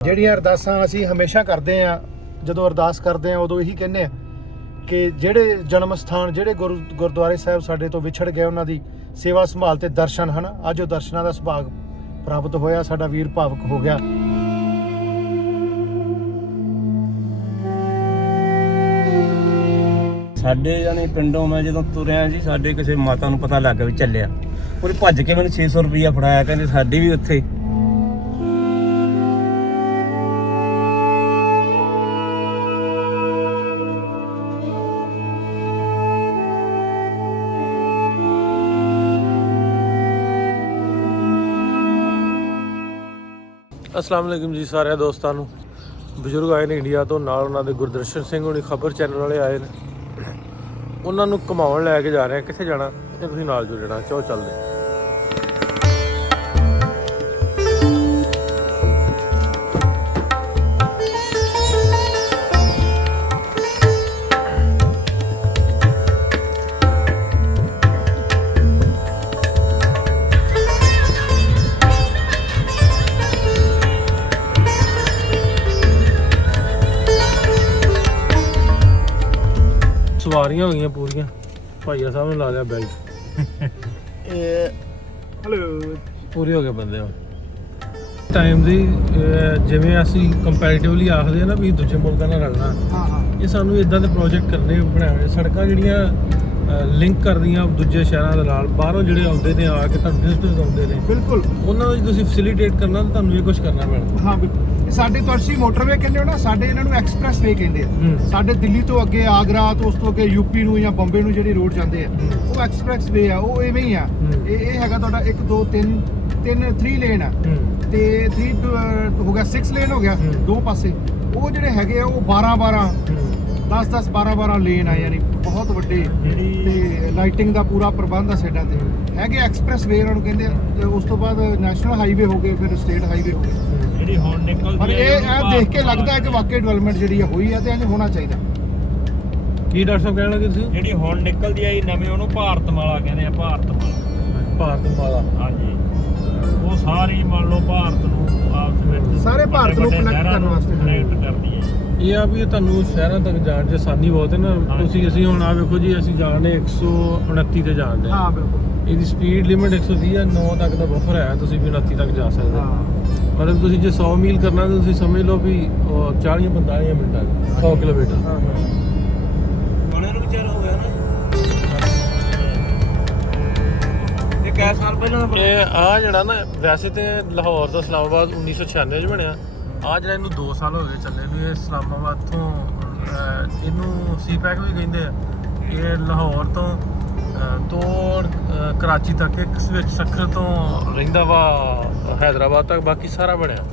ਜਿਹੜੀਆਂ ਅਰਦਾਸਾਂ ਅਸੀਂ ਹਮੇਸ਼ਾ ਕਰਦੇ ਆ, ਜਦੋਂ ਅਰਦਾਸ ਕਰਦੇ ਆ ਉਦੋਂ ਇਹੀ ਕਹਿੰਦੇ ਆ ਕਿ ਜਿਹੜੇ ਜਨਮ ਸਥਾਨ, ਜਿਹੜੇ ਗੁਰਦੁਆਰੇ ਸਾਹਿਬ ਸਾਡੇ ਤੋਂ ਵਿਛੜ ਗਏ, ਉਹਨਾਂ ਦੀ ਸੇਵਾ ਸੰਭਾਲ ਤੇ ਦਰਸ਼ਨ ਹਨ। ਅੱਜ ਉਹ ਦਰਸ਼ਨਾਂ ਦਾ ਸੁਭਾਗ ਪ੍ਰਾਪਤ ਹੋਇਆ, ਸਾਡਾ ਵੀਰ ਭਾਵਕ ਹੋ ਗਿਆ। ਸਾਡੇ ਜਾਨੀ ਪਿੰਡੋਂ ਮੈਂ ਜਦੋਂ ਤੁਰਿਆ ਜੀ, ਸਾਡੇ ਕਿਸੇ ਮਾਤਾ ਨੂੰ ਪਤਾ ਲੱਗ ਗਿਆ ਵੀ ਚੱਲਿਆ, ਉਹਨੇ ਭੱਜ ਕੇ ਮੈਨੂੰ 600 ਰੁਪਈਆ ਫੜਾਇਆ, ਕਹਿੰਦੇ ਸਾਡੀ ਵੀ ਉੱਥੇ। अस्सलाम वालेकुम जी सारे दोस्तों ਨੂੰ। ਬਜ਼ੁਰਗ ਆਏ ਨੇ ਇੰਡੀਆ ਤੋਂ, ਨਾਲ ਉਹਨਾਂ ਦੇ ਗੁਰਦਰਸ਼ਨ ਸਿੰਘ ਹੋਣੀ ਖਬਰ ਚੈਨਲ ਵਾਲੇ ਆਏ ਨੇ। ਉਹਨਾਂ ਨੂੰ ਘੁਮਾਉਣ ਲੈ ਕੇ ਜਾ ਰਹੇ ਆ। ਕਿੱਥੇ ਜਾਣਾ ਇਹ ਤੁਸੀਂ ਨਾਲ ਜੁੜਨਾ, ਚਲੋ ਚੱਲਦੇ। ਸਵਾਰੀਆਂ ਹੋ ਗਈਆਂ ਪੂਰੀਆਂ, ਭਾਈਆ ਸਾਹਿਬ ਨੇ ਲਾ ਲਿਆ ਬੈਲਟ। ਹੈਲੋ, ਪੂਰੇ ਹੋ ਗਏ ਬੰਦੇ ਹੁਣ। ਟਾਈਮ ਦੀ ਜਿਵੇਂ ਅਸੀਂ ਕੰਪੈਰੀਟਿਵਲੀ ਆਖਦੇ ਆ ਨਾ ਵੀ ਦੂਜੇ ਮੁਲਕਾਂ ਨਾਲ ਰਲਣਾ, ਇਹ ਸਾਨੂੰ ਇਦਾਂ ਦੇ ਪ੍ਰੋਜੈਕਟ ਕਰਨੇ ਬਣਾਏ। ਸੜਕਾਂ ਜਿਹੜੀਆਂ ਲਿੰਕ ਕਰਦੀਆਂ ਦੂਜੇ ਸ਼ਹਿਰਾਂ ਦੇ ਨਾਲ, ਬਾਹਰੋਂ ਜਿਹੜੇ ਆਉਂਦੇ ਨੇ ਆ ਕੇ ਤੁਹਾਨੂੰ ਵਿਜ਼ਿਟਰਸ ਆਉਂਦੇ ਨੇ, ਬਿਲਕੁਲ ਉਹਨਾਂ ਨੂੰ ਤੁਸੀਂ ਫੈਸਿਲੀਟੇਟ ਕਰਨਾ, ਤਾਂ ਤੁਹਾਨੂੰ ਇਹ ਕੁਝ ਕਰਨਾ ਪੈਣਾ। ਹਾਂ ਬਿਲਕੁਲ। ਸਾਡੇ ਤੁਸੀਂ ਮੋਟਰਵੇ ਕਹਿੰਦੇ ਹੋ ਨਾ, ਸਾਡੇ ਇਹਨਾਂ ਨੂੰ ਐਕਸਪ੍ਰੈਸ ਵੇ ਕਹਿੰਦੇ ਆ। ਸਾਡੇ ਦਿੱਲੀ ਤੋਂ ਅੱਗੇ ਆਗਰਾ ਤੋਂ, ਉਸ ਤੋਂ ਅੱਗੇ ਯੂਪੀ ਨੂੰ ਜਾਂ ਬੰਬੇ ਨੂੰ ਜਿਹੜੀ ਰੋਡ ਜਾਂਦੇ ਆ, ਉਹ ਐਕਸਪ੍ਰੈਸ ਵੇ ਆ, ਉਹ ਐਵੇਂ ਹੀ ਆ। ਇਹ ਹੈਗਾ ਤੁਹਾਡਾ 1 2 3 ਲੇਨ ਆ, ਤੇ 3 ਹੋ ਗਿਆ 6 ਲੇਨ ਹੋ ਗਿਆ ਦੋ ਪਾਸੇ। ਉਹ ਜਿਹੜੇ ਹੈਗੇ ਆ ਉਹ 12 10 ਲੇਨ ਆ, ਯਾਨੀ ਬਹੁਤ ਵੱਡੇ। ਤੇ ਲਾਈਟਿੰਗ ਦਾ ਪੂਰਾ ਪ੍ਰਬੰਧ ਆ ਸਾਈਡਾਂ ਤੇ ਹੈਗੇ। ਐਕਸਪ੍ਰੈਸ ਵੇ ਉਹਨਾਂ ਨੂੰ ਕਹਿੰਦੇ ਆ। ਤੇ ਉਸ ਤੋਂ ਬਾਅਦ ਨੈਸ਼ਨਲ ਹਾਈਵੇ ਹੋ ਗਏ, ਫਿਰ ਸਟੇਟ ਹਾਈਵੇ ਹੋ ਗਏ, ਜਿਹੜੀ ਹੁਣ ਨਿਕਲਦੀ ਪਰ ਇਹ ਦੇਖ ਕੇ ਲੱਗਦਾ ਹੈ ਕਿ ਵਾਕਈ ਡਿਵੈਲਪਮੈਂਟ ਜਿਹੜੀ ਹੋਈ ਹੈ ਤੇ ਇੰਜ ਹੋਣਾ ਚਾਹੀਦਾ। ਕੀ ਡਾਕਟਰ ਸਾਹਿਬ ਕਹਿਣ ਲੱਗੇ ਤੁਸੀਂ? ਜਿਹੜੀ ਹੁਣ ਨਿਕਲਦੀ ਆਈ ਨਵੇਂ, ਉਹਨੂੰ ਭਾਰਤਮਾਲਾ ਕਹਿੰਦੇ ਆ। ਭਾਰਤਮਾਲਾ, ਹਾਂਜੀ। ਉਹ ਸਾਰੀ ਮੰਨ ਲਓ ਭਾਰਤ ਨੂੰ ਆਪਸ ਵਿੱਚ, ਸਾਰੇ ਭਾਰਤ ਨੂੰ ਕਨੈਕਟ ਕਰਨ ਵਾਸਤੇ ਕਨੈਕਟ ਕਰਦੀ ਹੈ। ਇਹ ਆ ਵੀ ਤੁਹਾਨੂੰ ਸ਼ਹਿਰਾਂ ਤੱਕ ਜਾਣ 'ਚ ਆਸਾਨੀ ਬਹੁਤ ਹੈ ਨਾ। ਅਸੀਂ ਹੁਣ ਆ ਵੇਖੋ ਜੀ, ਅਸੀਂ ਜਾਣਦੇ 129 ਤੇ ਜਾਣਦੇ। ਹਾਂ ਬਿਲਕੁਲ। ਇਹਦੀ ਸਪੀਡ ਲਿਮਿਟ 120 ਹੈ, 9 ਤੱਕ ਦਾ ਬਫਰ ਹੈ, ਤੁਸੀਂ ਵੀ 29 ਤੱਕ ਜਾ ਸਕਦੇ। ਹਾਂ, ਮਤਲਬ ਤੁਸੀਂ ਜੇ 100 ਮੀਲ ਕਰਨਾ ਤਾਂ ਤੁਸੀਂ ਸਮਝ ਲਓ ਵੀ 40-45 ਮਿੰਟਾਂ 100 ਕਿਲੋਮੀਟਰ। ਉਹਨਾਂ ਨੂੰ ਵਿਚਾਰ ਹੋ ਗਿਆ ਨਾ। ਇਹ ਕਈ ਸਾਲ ਪਹਿਲਾਂ ਦਾ ਇਹ ਆ ਜਿਹੜਾ ਨਾ, ਵੈਸੇ ਤੇ ਲਾਹੌਰ ਤੋਂ ਇਸਲਾਮਾਬਾਦ 1996 'ਚ ਬਣਿਆ। ਆ ਜਿਹੜਾ ਇਹਨੂੰ 2 ਸਾਲ ਹੋ ਗਏ ਚੱਲੇ ਨੂੰ। ਇਹ ਇਸਲਾਮਾਬਾਦ ਤੋਂ ਇਹਨੂੰ ਸੀਪੈਕ ਵੀ ਕਹਿੰਦੇ ਆ। ਇਹ ਲਾਹੌਰ ਤੋਂ ਕਰਾਚੀ ਤੱਕ ਇੱਕ ਵਿੱਚ ਸਖਰ ਤੋਂ ਰਹਿੰਦਾ ਵਾ ਹੈਦਰਾਬਾਦ ਤੱਕ, ਬਾਕੀ ਸਾਰਾ ਬਣਿਆ।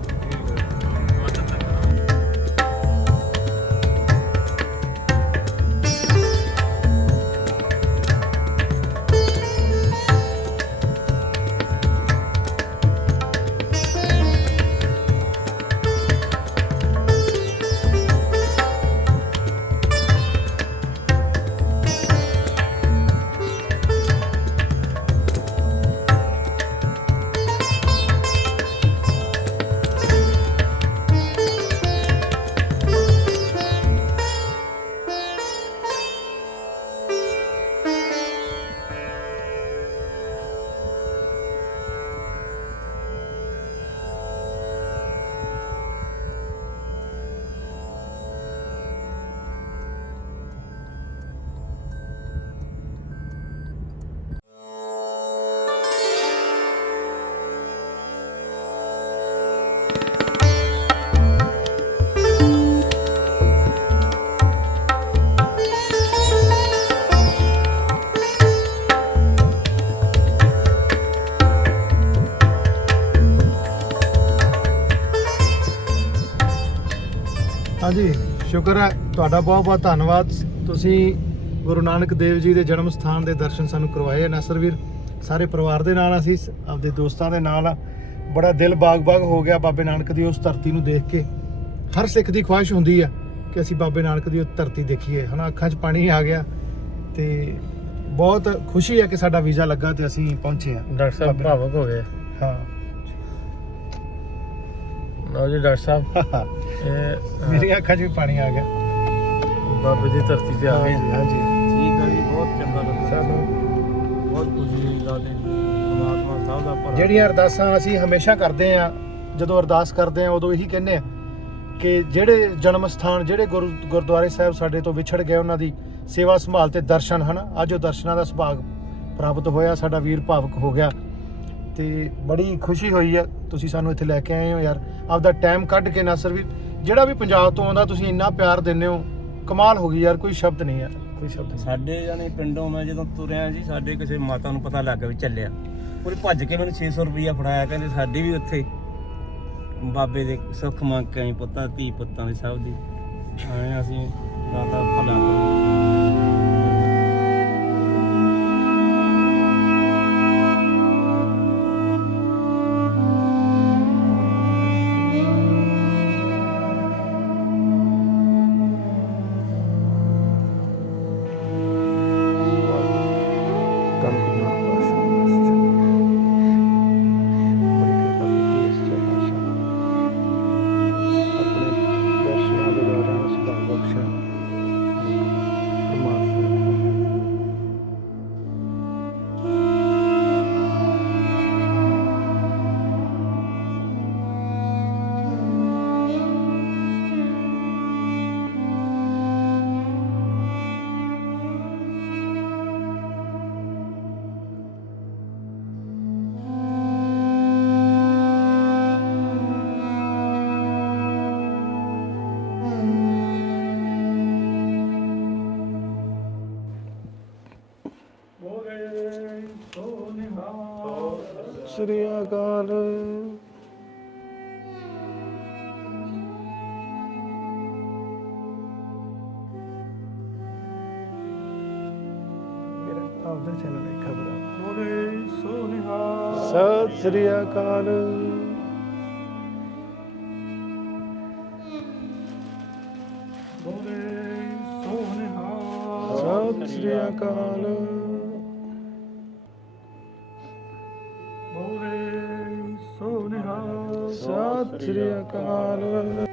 ਹਾਂਜੀ, ਸ਼ੁਕਰ ਹੈ ਤੁਹਾਡਾ, ਬਹੁਤ ਬਹੁਤ ਧੰਨਵਾਦ। ਤੁਸੀਂ ਗੁਰੂ ਨਾਨਕ ਦੇਵ ਜੀ ਦੇ ਜਨਮ ਸਥਾਨ ਦੇ ਦਰਸ਼ਨ ਸਾਨੂੰ ਕਰਵਾਏ। ਨਾਸਰ ਵੀਰ ਸਾਰੇ ਪਰਿਵਾਰ ਦੇ ਨਾਲ, ਅਸੀਂ ਆਪਦੇ ਦੋਸਤਾਂ ਦੇ ਨਾਲ। ਬੜਾ ਦਿਲ ਬਾਗ-ਬਾਗ ਹੋ ਗਿਆ ਬਾਬੇ ਨਾਨਕ ਦੀ ਉਸ ਧਰਤੀ ਨੂੰ ਦੇਖ ਕੇ। ਹਰ ਸਿੱਖ ਦੀ ਖੁਆਇਸ਼ ਹੁੰਦੀ ਆ ਕਿ ਅਸੀਂ ਬਾਬੇ ਨਾਨਕ ਦੀ ਉਹ ਧਰਤੀ ਦੇਖੀਏ, ਹਨਾ। ਅੱਖਾਂ 'ਚ ਪਾਣੀ ਆ ਗਿਆ ਤੇ ਬਹੁਤ ਖੁਸ਼ੀ ਹੈ ਕਿ ਸਾਡਾ ਵੀਜ਼ਾ ਲੱਗਾ ਤੇ ਅਸੀਂ ਪਹੁੰਚੇ ਆ। ਡਾਕਟਰ ਸਾਹਿਬ ਭਾਵੁਕ ਹੋ ਗਏ। ਹਾਂ, ਲਓ ਜੀ ਡਾਕਟਰ ਸਾਹਿਬ, ਇਹ ਮੇਰੀਆਂ ਅੱਖਾਂ 'ਚ ਵੀ ਪਾਣੀ ਆ ਗਿਆ। ਬਾਬੇ ਦੀ ਧਰਤੀ ਤੇ ਆ ਗਏ। ਹਾਂਜੀ ਠੀਕ ਹੈ ਜੀ, ਬਹੁਤ ਚੰਗਾ ਲੱਗਾ ਸਾਨੂੰ। ਬਹੁਤ ਖੁਸ਼ੀ ਹੋਈ ਦਾਦੇ ਪਰਮਾਤਮਾ ਸਾਹਿਬ ਦਾ ਭਲਾ। ਜਿਹੜੀਆਂ ਅਰਦਾਸਾਂ ਅਸੀਂ ਹਮੇਸ਼ਾ ਕਰਦੇ ਆ, ਜਦੋਂ ਅਰਦਾਸ ਕਰਦੇ ਆ ਉਦੋਂ ਇਹੀ ਕਹਿੰਦੇ ਆ ਕਿ ਜਿਹੜੇ ਜਨਮ ਸਥਾਨ, ਜਿਹੜੇ ਗੁਰਦੁਆਰੇ ਸਾਹਿਬ ਸਾਡੇ ਤੋਂ ਵਿਛੜ ਗਏ, ਉਹਨਾਂ ਦੀ ਸੇਵਾ ਸੰਭਾਲ ਤੇ ਦਰਸ਼ਨ ਹਨ। ਅੱਜ ਉਹ ਦਰਸ਼ਨਾਂ ਦਾ ਸੁਭਾਗ ਪ੍ਰਾਪਤ ਹੋਇਆ, ਸਾਡਾ ਵੀਰ ਭਾਵਕ ਹੋ ਗਿਆ ਤੇ ਬੜੀ ਖੁਸ਼ੀ ਹੋਈ ਆ। ਤੁਸੀਂ ਸਾਨੂੰ ਇੱਥੇ ਲੈ ਕੇ ਆਏ ਹੋ ਯਾਰ, ਆਪਦਾ ਟਾਈਮ ਕੱਢ ਕੇ। ਨਾਸਰ ਵੀ ਜਿਹੜਾ ਵੀ ਪੰਜਾਬ ਤੋਂ ਆਉਂਦਾ, ਤੁਸੀਂ ਇੰਨਾ ਪਿਆਰ ਦਿੰਦੇ ਹੋ, ਕਮਾਲ ਹੋ ਗਈ ਯਾਰ, ਕੋਈ ਸ਼ਬਦ ਨਹੀਂ ਆ, ਕੋਈ ਸ਼ਬਦ ਨਹੀਂ। ਸਾਡੇ ਜਾਨੀ ਪਿੰਡੋਂ ਮੈਂ ਜਦੋਂ ਤੁਰਿਆ ਜੀ, ਸਾਡੇ ਕਿਸੇ ਮਾਤਾ ਨੂੰ ਪਤਾ ਲੱਗ ਗਿਆ ਵੀ ਚੱਲਿਆ, ਉਹਨੇ ਭੱਜ ਕੇ ਮੈਨੂੰ 600 ਰੁਪਈਆ ਫੜਾਇਆ, ਕਹਿੰਦੇ ਸਾਡੀ ਵੀ ਉੱਥੇ ਬਾਬੇ ਦੇ ਸੁੱਖ ਮੰਗ ਕੇ ਆਈ, ਪੁੱਤਾਂ ਧੀ ਪੁੱਤਾਂ ਦੇ ਸਭ ਦੀ ਐਂ ਅਸੀਂ ਦਾਤਾ ਭਲਾ ਕਰੋ। ਸ੍ਰੀ ਅਕਾਲ। ਮੇਰਾ ਆਪਦਾ ਚੈਨਲ ਹੈ ਖਬਰਾਂ। ਸਤਿ ਸ੍ਰੀ ਅਕਾਲ। ਸਤਿ ਸ੍ਰੀ ਅਕਾਲ। ਸਤਿ ਸ੍ਰੀ ਅਕਾਲ।